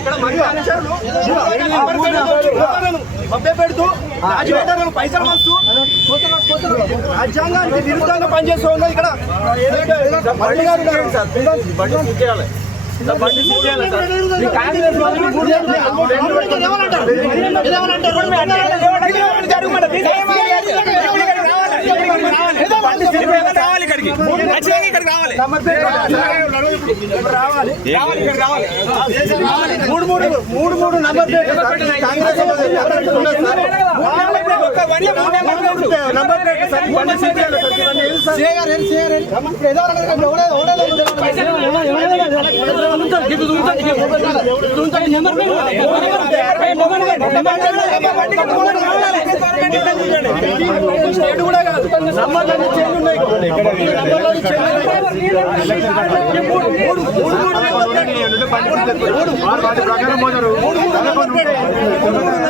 ఇక్కడ మరి అనుచరులు పెడుతూ రాజవేటర్లను పైసలు వస్తూ రాజ్యాంగానికి విరుద్ధంగా పనిచేస్తూ ఉన్నది ఇక్కడ గారు ఉన్నారు. ఈ కాంగ్రెస్ వాళ్ళు మూడు? రావాలి మూడు మూడు మూడు మూడు number plate Congress sir? Sir sir. ఏది? ఇప్పుడు ఏదో ఎవడో- స్టేట్ కూడా కాదు నంబర్లన్నీ చేంజ్ ఉన్నాయి నంబర్లన్నీ చేంజ్ ఉన్నాయి. మూడు మూడు ఉంటాయి. బండి